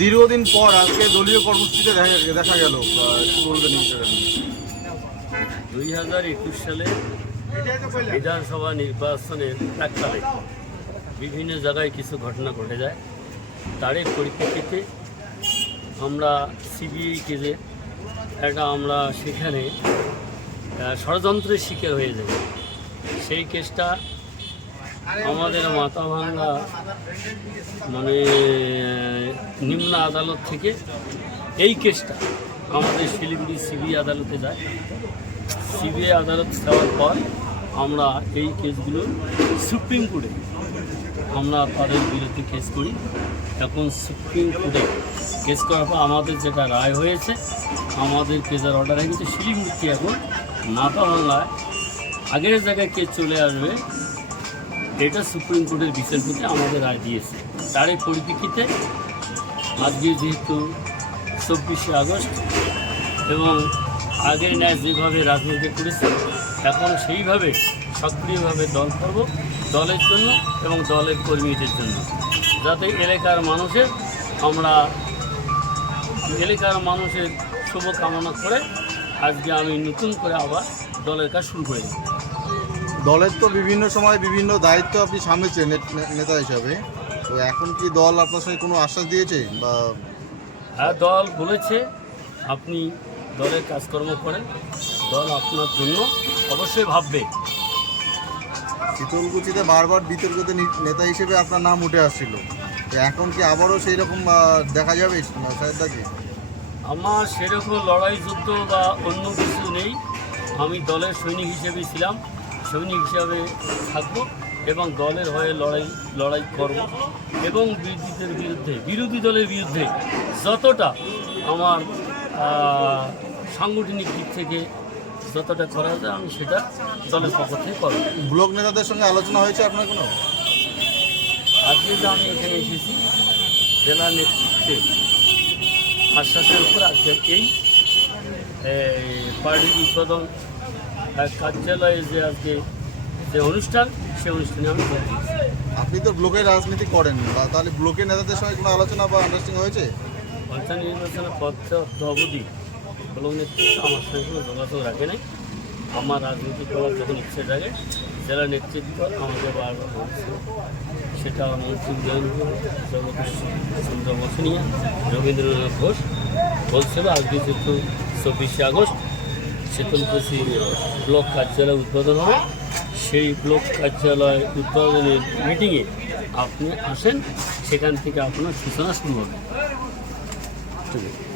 দীর্ঘদিন পর আজকে দলীয় কর্মসূচিতে দেখা গেল? দুই হাজার একুশ সালে বিধানসভা নির্বাচনের প্রাককালে বিভিন্ন জায়গায় কিছু ঘটনা ঘটে যায়। তারই পরিপ্রেক্ষিতে আমরা সিবিআই কেজে একটা আমরা সেখানে ষড়যন্ত্রের শিকার হয়ে যাই। সেই কেসটা আমাদের মাথা ভাঙ্গা মানে নিম্ন আদালত থেকে এই কেসটা আমাদের শিলিগুড়ি সিবিআই আদালতে যায়। সিবিআই আদালত যাওয়ার পর আমরা এই কেসগুলো সুপ্রিম কোর্টে, আমরা তাদের বিরুদ্ধে কেস করি। এখন সুপ্রিম কোর্টে কেস করার পর আমাদের যেটা রায় হয়েছে, আমাদের কেসের অর্ডার হয়ে গেছে শিলিগুড়িতে। এখন মাথা ভাঙায় আগের জায়গায় কেস চলে আসবে এটা সুপ্রিম কোর্টের বিচারপতি আমাদের রায় দিয়েছে। তার এই পরিপ্রেক্ষিতে আজকে যেহেতু চব্বিশে আগস্ট এবং আগের ন্যায় যেভাবে রাজনীতি করেছে, এখন সেইভাবে সক্রিয়ভাবে দল করব দলের জন্য এবং দলের কর্মীদের জন্য। যাতে এলাকার মানুষের আমরা এলাকার মানুষের শুভ কামনা করে আজকে আমি নতুন করে আবার দলের কাজ শুরু করে দলের তো বিভিন্ন সময় বিভিন্ন দায়িত্ব আপনি সামলেছেন নেতা হিসাবে। তো এখন কি দল আপনার সঙ্গে কোনো আশ্বাস দিয়েছে বা হ্যাঁ দল বলেছে আপনি দলের কাজকর্ম করেন দল আপনার জন্য অবশ্যই ভাববে। শীতলকুচিতে বারবার বিতর্কিত নেতা হিসেবে আপনার নাম উঠে আসছিল। তো এখন কি আবারও সেই রকম দেখা যাবে সাহেবদাকে আমার সেরকম লড়াই যুদ্ধ বা অন্য কিছু নেই। আমি দলের সৈনিক হিসেবে ছিলাম। সৈনিক হিসাবে থাকব এবং দলের হয়ে লড়াই লড়াই করব এবং বিরোধীদের বিরুদ্ধে বিরোধী দলের বিরুদ্ধে যতটা আমার সাংগঠনিক দিক থেকে যতটা করা যায় আমি সেটা দলের পক্ষ থেকে করব। ব্লক নেতাদের সঙ্গে আলোচনা হয়েছে আপনার কোনো? আজকে যে আমি এখানে এসেছি জেলা নেতৃত্বে আশ্বাসের উপর আজকে এই পার্টির আহ, কার্যালয়ে যে আজকে যে অনুষ্ঠান সেই অনুষ্ঠানে আমি আপনি তো ব্লকের রাজনীতি করেন বা তাহলে ব্লকের নেতাদের সঙ্গে কোনো আলোচনা বা আন্ডারস্ট্যান্ডিং হয়েছে? পঞ্চায়েত নির্বাচনের পথে অবধি ব্লক নেতৃত্ব আমার সঙ্গে কোনো যোগাযোগ রাখে নাই। আমার রাজনীতি করার যখন ইচ্ছে জাগে জেলা নেতৃত্ব আমাকে বারবার বলছে সেটা মন্ত্রী জগদীশ চন্দ্র রবীন্দ্রনাথ ঘোষ বলছিল আজকে যেহেতু চব্বিশে আগস্ট। শীতলকুচি ব্লক কার্যালয় উদ্বোধন হবে সেই ব্লক কার্যালয় উদ্বোধনের মিটিংয়ে আপনি আসেন, সেখান থেকে আপনার সূচনা শুরু হবে। ঠিক আছে